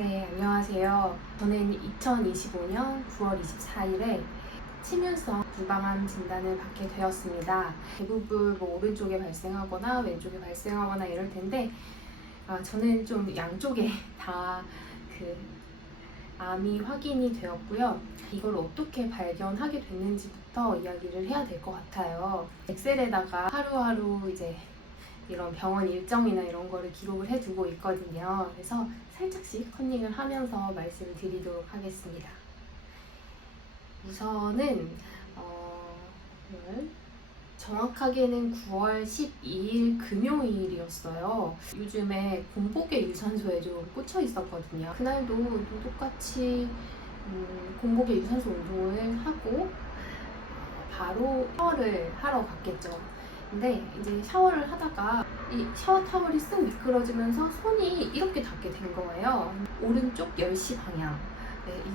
네, 안녕하세요. 저는 2025년 9월 24일에 치문성 유방암 진단을 받게 되었습니다. 대부분 오른쪽에 발생하거나 왼쪽에 발생하거나 이럴 텐데 저는 좀 양쪽에 다 그 암이 확인이 되었고요. 이걸 어떻게 발견하게 됐는지부터 이야기를 해야 될 것 같아요. 엑셀에다가 하루하루 이제 이런 병원 일정이나 이런 거를 기록을 해두고 있거든요. 그래서 살짝씩 컨닝을 하면서 말씀을 드리도록 하겠습니다. 우선은 오늘 정확하게는 9월 12일 금요일이었어요. 요즘에 공복에 유산소에 좀 꽂혀 있었거든요. 그날도 똑같이 공복에 유산소 운동을 하고 바로 샤워를 하러 갔겠죠. 근데 이제 샤워를 하다가 이 샤워 타월이 쓱 미끄러지면서 손이 이렇게 닿게 된 거예요. 오른쪽 10시 방향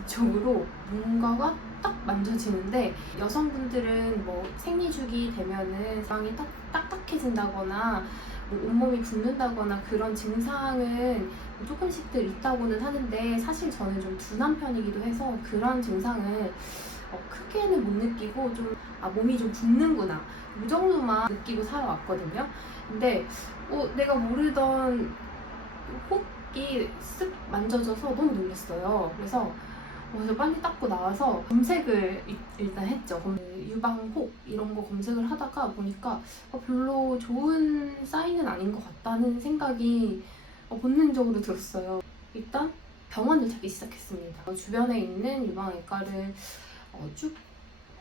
이쪽으로 뭔가가 딱 만져지는데, 여성분들은 뭐 생리주기 되면은 방이 딱딱해진다거나 뭐 온몸이 붓는다거나 그런 증상은 조금씩들 있다고는 하는데, 사실 저는 좀 둔한 편이기도 해서 그런 증상을 크게는 못 느끼고 좀 몸이 좀 붓는구나 이 정도만 느끼고 살아왔거든요. 근데 내가 모르던 혹이 쓱 만져져서 너무 놀랐어요. 그래서 빨리 닦고 나와서 검색을 일단 했죠. 유방혹 이런 거 검색을 하다가 보니까 별로 좋은 사인은 아닌 것 같다는 생각이 본능적으로 들었어요. 일단 병원을 찾기 시작했습니다. 주변에 있는 유방외과를 쭉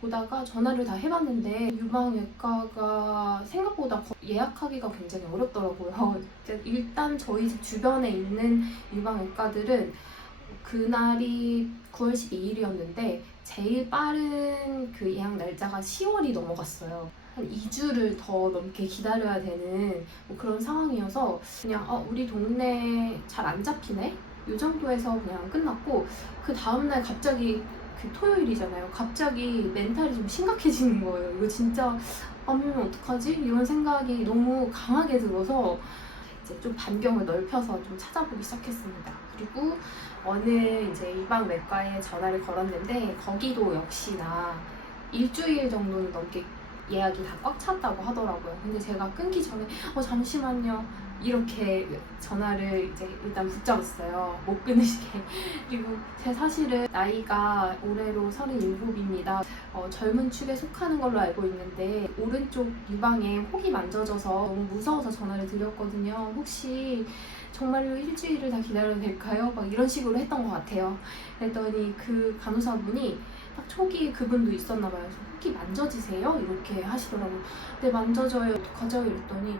보다가 전화를 다 해봤는데 유방외과가 생각보다 예약하기가 굉장히 어렵더라고요. 일단 저희 집 주변에 있는 유방외과들은 그날이 9월 12일이었는데 제일 빠른 그 예약 날짜가 10월이 넘어갔어요. 한 2주를 더 넘게 기다려야 되는 그런 상황이어서 그냥 우리 동네 잘 안 잡히네? 이 정도에서 그냥 끝났고, 그 다음날 갑자기 토요일이잖아요. 갑자기 멘탈이 좀 심각해지는 거예요. 이거 진짜 아니면 어떡하지? 이런 생각이 너무 강하게 들어서 이제 좀 반경을 넓혀서 좀 찾아보기 시작했습니다. 그리고 어느 이제 유방외과에 전화를 걸었는데 거기도 역시나 일주일 정도는 넘게 예약이 다 꽉 찼다고 하더라고요. 근데 제가 끊기 전에 잠시만요 이렇게 전화를 이제 일단 붙잡았어요. 못 끊으시게. 그리고 제 사실은 나이가 올해로 37입니다. 젊은 축에 속하는 걸로 알고 있는데 오른쪽 유방에 혹이 만져져서 너무 무서워서 전화를 드렸거든요. 혹시 정말로 일주일을 다 기다려도 될까요? 막 이런 식으로 했던 것 같아요. 그랬더니 그 간호사분이 딱 초기 그분도 있었나 봐요. 혹이 만져지세요? 이렇게 하시더라고요. 네, 만져져요. 어떡하죠? 이랬더니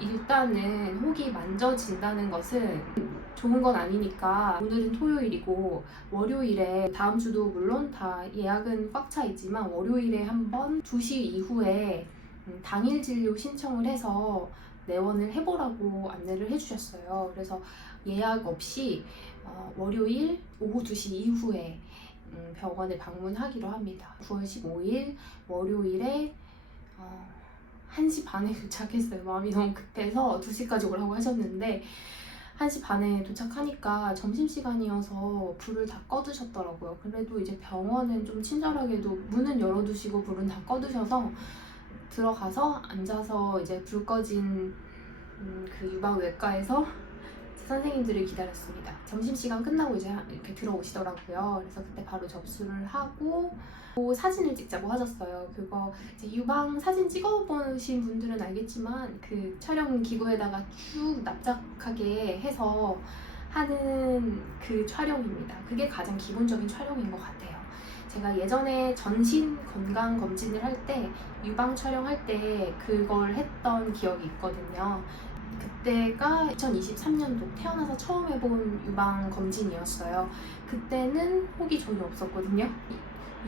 일단은 혹이 만져진다는 것은 좋은 건 아니니까 오늘은 토요일이고 월요일에 다음 주도 물론 다 예약은 꽉 차 있지만 월요일에 한번 2시 이후에 당일 진료 신청을 해서 내원을 해보라고 안내를 해주셨어요. 그래서 예약 없이 월요일 오후 2시 이후에 병원에 방문하기로 합니다. 9월 15일 월요일에 1시 반에 도착했어요. 마음이 너무 급해서 2시까지 오라고 하셨는데 1시 반에 도착하니까 점심시간이어서 불을 다 꺼두셨더라고요. 그래도 이제 병원은 좀 친절하게도 문은 열어두시고 불은 다 꺼두셔서 들어가서 앉아서 이제 불 꺼진 그 유방외과에서 선생님들을 기다렸습니다. 점심시간 끝나고 이제 이렇게 들어오시더라고요. 그래서 그때 바로 접수를 하고 사진을 찍자고 하셨어요. 그거 이제 유방 사진 찍어보신 분들은 알겠지만 그 촬영 기구에다가 쭉 납작하게 해서 하는 그 촬영입니다. 그게 가장 기본적인 촬영인 것 같아요. 제가 예전에 전신 건강 검진을 할 때 유방 촬영할 때 그걸 했던 기억이 있거든요. 그때가 2023년도 태어나서 처음 해본 유방 검진이었어요. 그때는 혹이 전혀 없었거든요.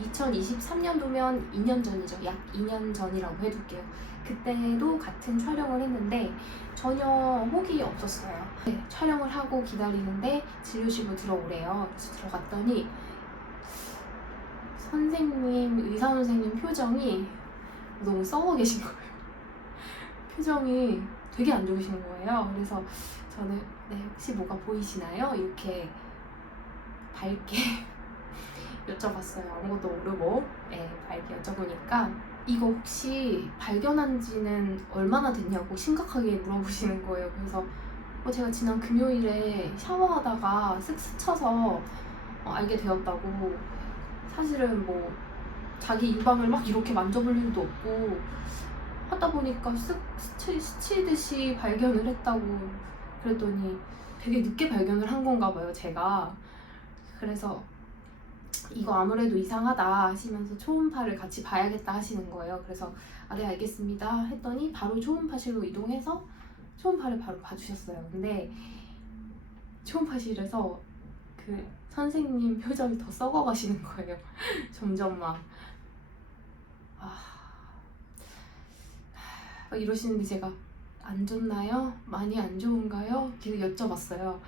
2023년도면 2년 전이죠. 약 2년 전이라고 해둘게요. 그때도 같은 촬영을 했는데 전혀 혹이 없었어요. 네, 촬영을 하고 기다리는데 진료실로 들어오래요. 그래서 들어갔더니 의사 선생님 표정이 너무 썩어 계신 거예요. 표정이 되게 안 좋으신 거예요. 그래서 저는 네, 혹시 뭐가 보이시나요? 이렇게 밝게 여쭤봤어요. 아무것도 모르고 밝게 여쭤보니까 이거 혹시 발견한 지는 얼마나 됐냐고 심각하게 물어보시는 거예요. 그래서 제가 지난 금요일에 샤워하다가 쓱 스쳐서 알게 되었다고. 사실은 뭐 자기 유방을 막 이렇게 만져볼 일도 없고 하다 보니까 쓱 스치듯이 발견을 했다고. 그랬더니 되게 늦게 발견을 한 건가 봐요, 제가. 그래서 이거 아무래도 이상하다 하시면서 초음파를 같이 봐야겠다 하시는 거예요. 그래서 네 알겠습니다 했더니 바로 초음파실로 이동해서 초음파를 바로 봐주셨어요. 근데 초음파실에서 그 선생님 표정이 더 썩어가시는 거예요. 점점 막 이러시는데 제가 안 좋나요? 많이 안 좋은가요? 계속 여쭤봤어요.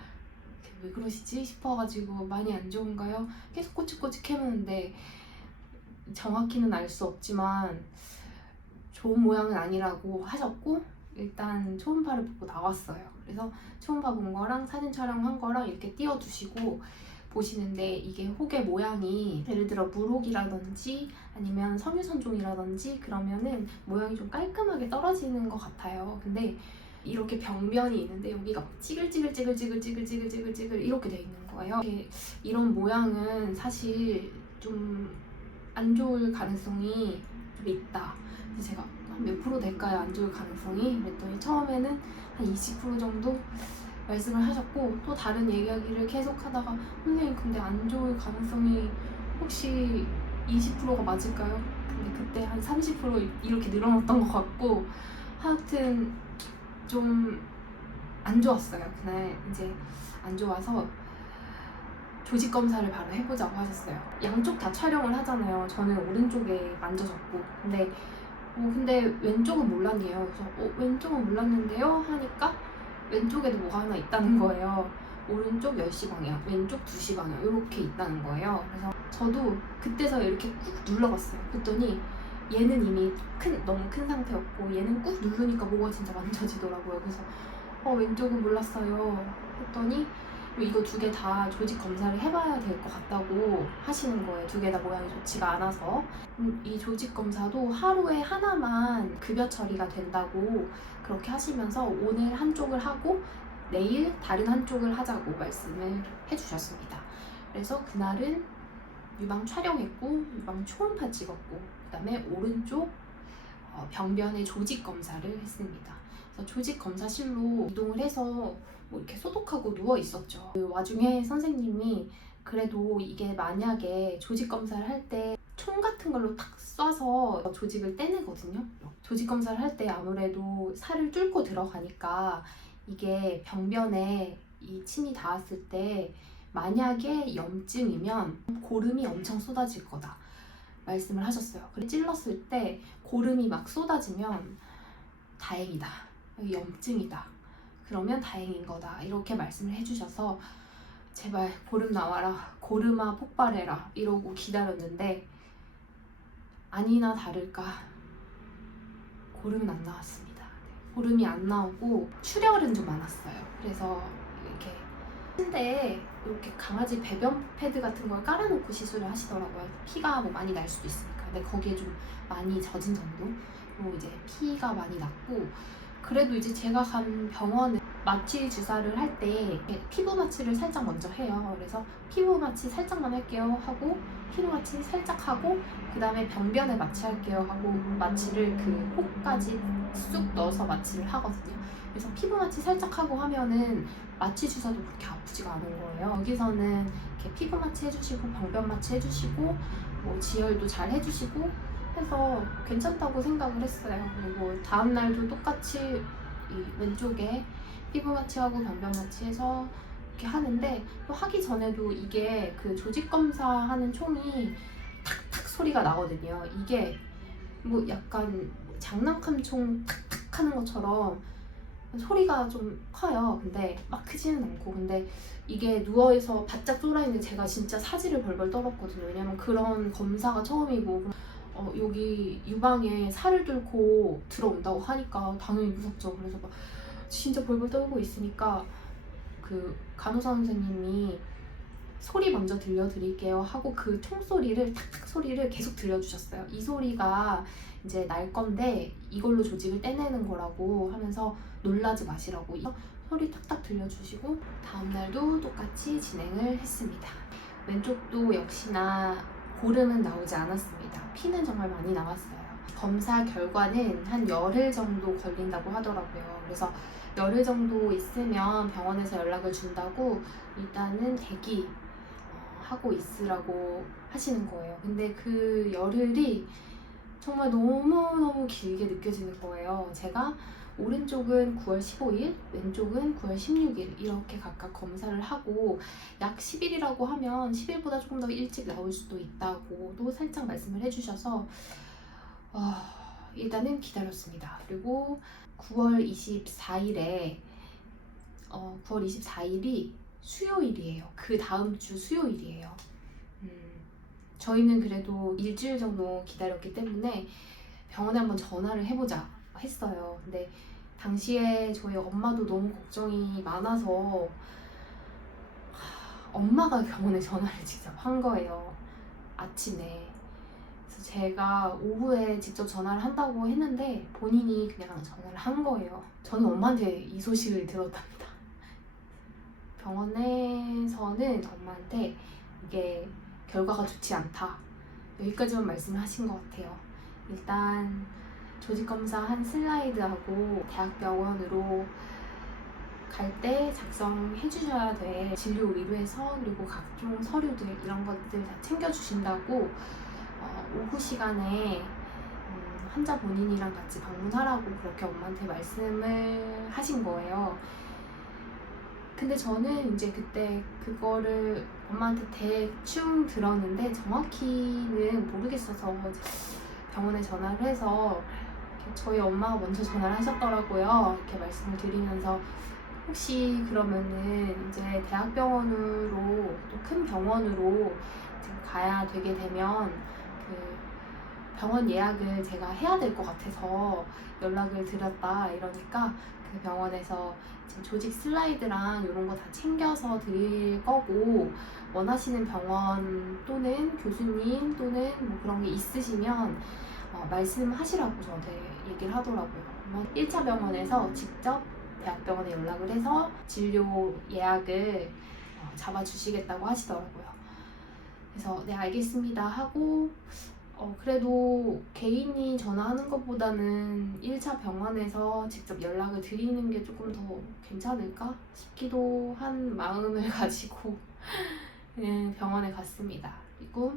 왜 그러시지 싶어가지고 많이 안 좋은가요? 계속 꼬치꼬치 캐무는데 정확히는 알 수 없지만 좋은 모양은 아니라고 하셨고 일단 초음파를 보고 나왔어요. 그래서 초음파 본 거랑 사진 촬영한 거랑 이렇게 띄워두시고 보시는데 이게 혹의 모양이 예를 들어 물혹이라든지 아니면 섬유선종이라든지 그러면은 모양이 좀 깔끔하게 떨어지는 것 같아요. 근데 이렇게 병변이 있는데 여기가 찌글찌글 이렇게 돼 있는 거예요. 이런 모양은 사실 좀 안 좋을 가능성이 좀 있다. 그래서 제가 몇 프로 될까요? 안 좋을 가능성이? 그랬더니 처음에는 한 20% 정도 말씀을 하셨고 또 다른 이야기를 계속 하다가 선생님 근데 안 좋을 가능성이 혹시 20%가 맞을까요? 근데 그때 한 30% 이렇게 늘어났던 것 같고 하여튼 좀 안 좋았어요. 그날 이제 안 좋아서 조직 검사를 바로 해보자고 하셨어요. 양쪽 다 촬영을 하잖아요. 저는 오른쪽에 만져졌고 근데 왼쪽은 몰랐네요. 그래서 왼쪽은 몰랐는데요 하니까 왼쪽에도 뭐가 하나 있다는 거예요. 오른쪽 10시 방향, 왼쪽 2시 방향 이렇게 있다는 거예요. 그래서 저도 그때서 이렇게 꾹 눌러봤어요. 그랬더니 얘는 이미 너무 큰 상태였고 얘는 꾹 누르니까 뭐가 진짜 만져지더라고요. 그래서 왼쪽은 몰랐어요 했더니 이거 두 개 다 조직 검사를 해봐야 될 것 같다고 하시는 거예요. 두 개 다 모양이 좋지가 않아서. 이 조직 검사도 하루에 하나만 급여 처리가 된다고 그렇게 하시면서 오늘 한쪽을 하고 내일 다른 한쪽을 하자고 말씀을 해주셨습니다. 그래서 그날은 유방 촬영했고 유방 초음파 찍었고 그 다음에 오른쪽 병변의 조직 검사를 했습니다. 그래서 조직 검사실로 이동을 해서 뭐 이렇게 소독하고 누워 있었죠. 그 와중에 선생님이 그래도 이게 만약에 조직 검사를 할 때 총 같은 걸로 탁 쏴서 조직을 떼내거든요. 조직 검사를 할 때 아무래도 살을 뚫고 들어가니까 이게 병변에 이 침이 닿았을 때 만약에 염증이면 고름이 엄청 쏟아질 거다 말씀을 하셨어요. 그래서 찔렀을 때 고름이 막 쏟아지면 다행이다. 염증이다. 그러면 다행인 거다. 이렇게 말씀을 해주셔서 제발 고름 나와라. 고름아 폭발해라. 이러고 기다렸는데 아니나 다를까 고름은 안 나왔습니다. 고름이 안 나오고 출혈은 좀 많았어요. 그래서 이렇게 침대에 이렇게 강아지 배변 패드 같은 걸 깔아놓고 시술을 하시더라고요. 피가 뭐 많이 날 수도 있으니까. 근데 거기에 좀 많이 젖은 정도로 이제 피가 많이 났고 그래도 이제 제가 간 병원은 마취 주사를 할 때 피부 마취를 살짝 먼저 해요. 그래서 피부 마취 살짝만 할게요 하고 피부 마취 살짝 하고 그 다음에 병변에 마취할게요 하고 마취를 그 혹까지 쑥 넣어서 마취를 하거든요. 그래서 피부 마취 살짝 하고 하면은 마취 주사도 그렇게 아프지가 않은 거예요. 여기서는 이렇게 피부 마취 해주시고 병변 마취 해주시고 뭐 지혈도 잘 해주시고 해서 괜찮다고 생각을 했어요. 그리고 다음날도 똑같이 이 왼쪽에 피부 마취하고 병변 마취해서 이렇게 하는데 또 하기 전에도 이게 그 조직 검사하는 총이 탁탁 소리가 나거든요. 이게 뭐 약간 장난감 총 탁탁 하는 것처럼 소리가 좀 커요. 근데 막 크지는 않고 근데 이게 누워서 바짝 쫄아있는데 제가 진짜 사지를 벌벌 떨었거든요. 왜냐면 그런 검사가 처음이고 여기 유방에 살을 뚫고 들어온다고 하니까 당연히 무섭죠. 그래서 막 진짜 벌벌 떨고 있으니까 그 간호사 선생님이 소리 먼저 들려드릴게요 하고 그 총소리를 탁탁 소리를 계속 들려주셨어요. 이 소리가 이제 날 건데 이걸로 조직을 떼내는 거라고 하면서 놀라지 마시라고 소리 탁탁 들려주시고 다음날도 똑같이 진행을 했습니다. 왼쪽도 역시나 고름은 나오지 않았습니다. 피는 정말 많이 나왔어요. 검사 결과는 한 열흘 정도 걸린다고 하더라고요. 그래서 열흘 정도 있으면 병원에서 연락을 준다고 일단은 대기 하고 있으라고 하시는 거예요. 근데 그 열흘이 정말 너무너무 길게 느껴지는 거예요. 제가 오른쪽은 9월 15일, 왼쪽은 9월 16일 이렇게 각각 검사를 하고 약 10일이라고 하면 10일보다 조금 더 일찍 나올 수도 있다고도 살짝 말씀을 해주셔서 일단은 기다렸습니다. 그리고 9월 24일에 9월 24일이 수요일이에요. 그 다음 주 수요일이에요. 저희는 그래도 일주일 정도 기다렸기 때문에 병원에 한번 전화를 해보자 했어요. 근데 당시에 저희 엄마도 너무 걱정이 많아서 엄마가 병원에 전화를 직접 한 거예요. 아침에. 그래서 제가 오후에 직접 전화를 한다고 했는데 본인이 그냥 전화를 한 거예요. 저는 엄마한테 이 소식을 들었답니다. 병원에서는 엄마한테 이게 결과가 좋지 않다. 여기까지만 말씀을 하신 것 같아요. 일단 조직검사 한 슬라이드하고 대학병원으로 갈 때 작성해 주셔야 될 진료 의뢰서 그리고 각종 서류들 이런 것들 다 챙겨주신다고 오후 시간에 환자 본인이랑 같이 방문하라고 그렇게 엄마한테 말씀을 하신 거예요. 근데 저는 이제 그때 그거를 엄마한테 대충 들었는데 정확히는 모르겠어서 병원에 전화를 해서 저희 엄마가 먼저 전화를 하셨더라고요. 이렇게 말씀을 드리면서 혹시 그러면은 이제 대학병원으로 또 큰 병원으로 가야 되게 되면 그 병원 예약을 제가 해야 될 것 같아서 연락을 드렸다 이러니까 그 병원에서 조직 슬라이드랑 이런 거 다 챙겨서 드릴 거고 원하시는 병원 또는 교수님 또는 뭐 그런 게 있으시면 말씀하시라고 저한테 얘기를 하더라고요. 1차 병원에서 직접 대학병원에 연락을 해서 진료 예약을 잡아주시겠다고 하시더라고요. 그래서 네 알겠습니다 하고 그래도 개인이 전화하는 것보다는 1차 병원에서 직접 연락을 드리는 게 조금 더 괜찮을까 싶기도 한 마음을 가지고 병원에 갔습니다. 그리고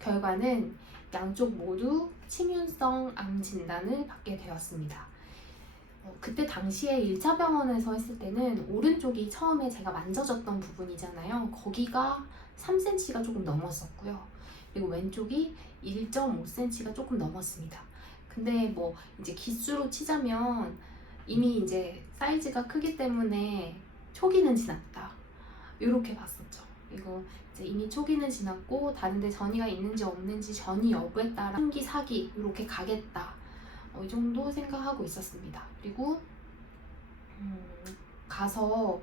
결과는 양쪽 모두 침윤성 암 진단을 받게 되었습니다. 그때 당시에 1차 병원에서 했을 때는 오른쪽이 처음에 제가 만져졌던 부분이잖아요. 거기가 3cm가 조금 넘었었고요. 그리고 왼쪽이 1.5cm가 조금 넘었습니다. 근데 뭐 이제 기수로 치자면 이미 이제 사이즈가 크기 때문에 초기는 지났다. 이렇게 봤었죠. 그리고 이제 이미 초기는 지났고 다른데 전이가 있는지 없는지 전이 여부에 따라 3기, 4기 이렇게 가겠다. 이 정도 생각하고 있었습니다. 그리고 가서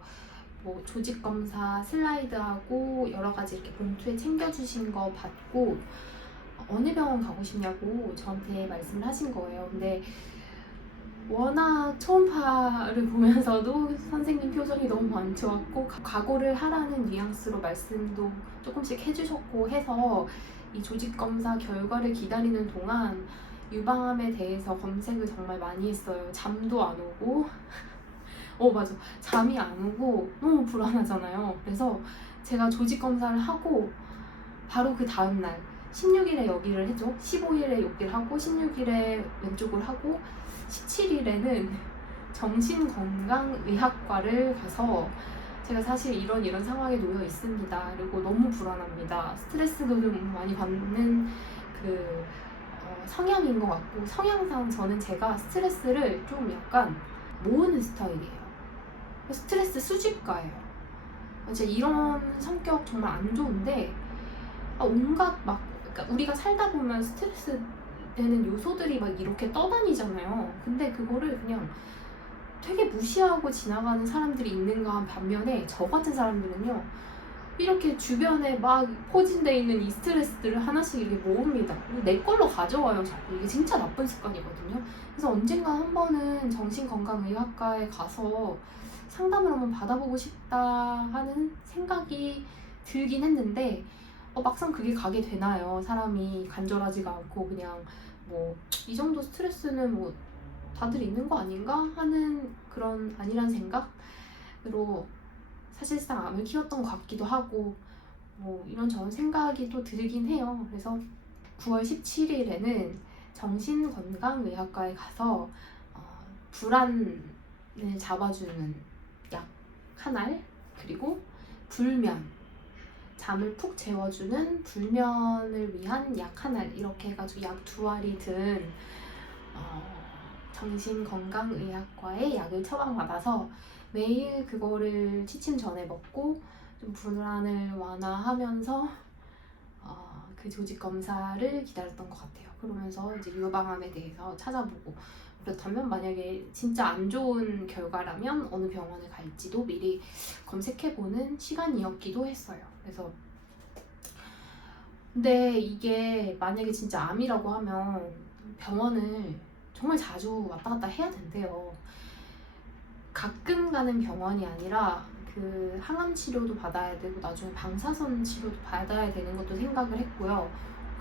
뭐 조직 검사 슬라이드하고 여러 가지 이렇게 봉투에 챙겨주신 거 받고 어느 병원 가고 싶냐고 저한테 말씀을 하신 거예요. 근데 워낙 초음파를 보면서도 선생님 표정이 너무 안 좋았고 각오를 하라는 뉘앙스로 말씀도 조금씩 해주셨고 해서 이 조직 검사 결과를 기다리는 동안 유방암에 대해서 검색을 정말 많이 했어요. 잠도 안 오고 맞아. 잠이 안 오고 너무 불안하잖아요. 그래서 제가 조직 검사를 하고 바로 그 다음날 16일에 여기를 했죠. 15일에 여기를 하고 16일에 왼쪽을 하고 17일에는 정신건강의학과를 가서 제가 사실 이런 상황에 놓여 있습니다. 그리고 너무 불안합니다. 스트레스도 좀 많이 받는 성향인 것 같고 성향상 저는 제가 스트레스를 좀 약간 모으는 스타일이에요. 스트레스 수집가예요. 제가 이런 성격 정말 안 좋은데 온갖 그러니까 우리가 살다 보면 스트레스 되는 요소들이 막 이렇게 떠다니잖아요. 근데 그거를 그냥 되게 무시하고 지나가는 사람들이 있는가 반면에 저 같은 사람들은요 이렇게 주변에 막 포진돼 있는 이 스트레스들을 하나씩 이렇게 모읍니다. 그리고 내 걸로 가져와요, 자꾸. 이게 진짜 나쁜 습관이거든요. 그래서 언젠가 한 번은 정신건강의학과에 가서 상담을 한번 받아보고 싶다 하는 생각이 들긴 했는데 막상 그게 가게 되나요? 사람이 간절하지가 않고 그냥 뭐 이 정도 스트레스는 뭐 다들 있는 거 아닌가 하는 그런 아니란 생각으로 사실상 암을 키웠던 것 같기도 하고 뭐 이런저런 생각이 또 들긴 해요. 그래서 9월 17일에는 정신건강의학과에 가서 불안을 잡아주는 약 한 알, 그리고 불면, 잠을 푹 재워주는 불면을 위한 약 한 알, 이렇게 해가지고 약 2알이 든 정신건강의학과에 약을 처방받아서 매일 그거를 취침 전에 먹고 좀 불안을 완화하면서 그 조직 검사를 기다렸던 것 같아요. 그러면서 이제 유방암에 대해서 찾아보고, 그렇다면 만약에 진짜 안 좋은 결과라면 어느 병원에 갈지도 미리 검색해보는 시간이었기도 했어요. 그래서 근데 이게 만약에 진짜 암이라고 하면 병원을 정말 자주 왔다 갔다 해야 된대요. 가끔 가는 병원이 아니라 그 항암 치료도 받아야 되고 나중에 방사선 치료도 받아야 되는 것도 생각을 했고요.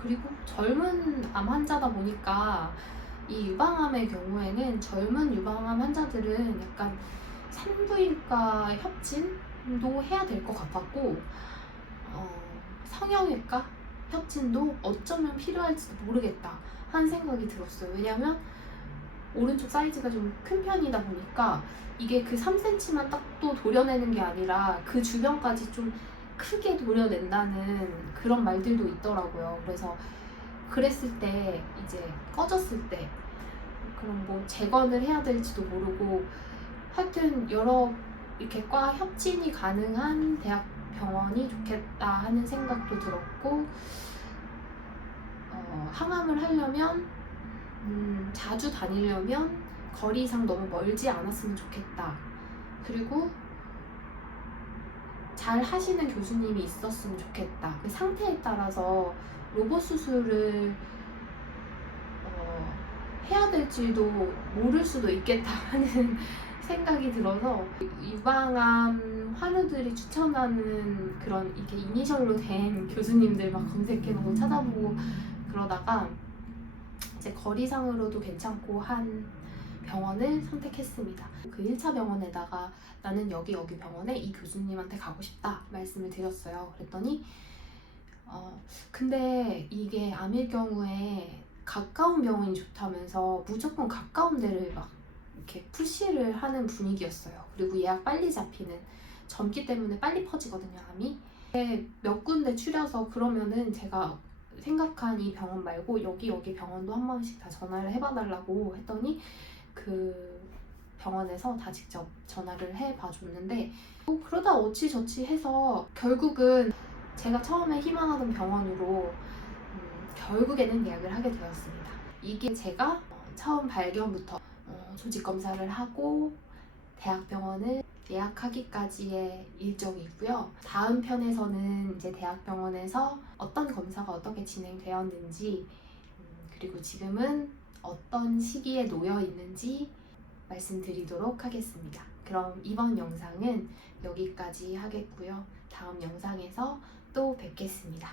그리고 젊은 암 환자다 보니까 이 유방암의 경우에는 젊은 유방암 환자들은 약간 산부인과 협진도 해야 될 것 같았고 성형외과 협진도 어쩌면 필요할지도 모르겠다 하는 생각이 들었어요. 왜냐면 오른쪽 사이즈가 좀 큰 편이다 보니까 이게 그 3cm만 딱 또 도려내는 게 아니라 그 주변까지 좀 크게 도려낸다는 그런 말들도 있더라고요. 그래서 그랬을 때 이제 꺼졌을 때 그럼 뭐 재건을 해야 될지도 모르고 하여튼 여러 이렇게 과 협진이 가능한 대학 병원이 좋겠다 하는 생각도 들었고 항암을 하려면 자주 다니려면 거리상 너무 멀지 않았으면 좋겠다. 그리고 잘 하시는 교수님이 있었으면 좋겠다. 그 상태에 따라서 로봇 수술을 해야 될지도 모를 수도 있겠다 하는 생각이 들어서 유방암 환우들이 추천하는 그런 이렇게 이니셜로 된 교수님들 막 검색해보고 찾아보고 그러다가 이제 거리상으로도 괜찮고 한 병원을 선택했습니다. 그 1차 병원에다가 나는 여기 병원에 이 교수님한테 가고 싶다 말씀을 드렸어요. 그랬더니 근데 이게 암일 경우에 가까운 병원이 좋다면서 무조건 가까운 데를 막 이렇게 푸시를 하는 분위기였어요. 그리고 예약 빨리 잡히는, 젊기 때문에 빨리 퍼지거든요, 암이. 몇 군데 추려서 그러면은 제가 생각한 이 병원 말고 여기 병원도 한 번씩 다 전화를 해봐달라고 했더니 그 병원에서 다 직접 전화를 해봐 줬는데 그러다 어찌저찌 해서 결국은 제가 처음에 희망하던 병원으로 결국에는 예약을 하게 되었습니다. 이게 제가 처음 발견부터 조직 검사를 하고 대학병원을 예약하기까지의 일정이고요. 다음 편에서는 이제 대학병원에서 어떤 검사가 어떻게 진행되었는지 그리고 지금은 어떤 시기에 놓여 있는지 말씀드리도록 하겠습니다. 그럼 이번 영상은 여기까지 하겠고요. 다음 영상에서 또 뵙겠습니다.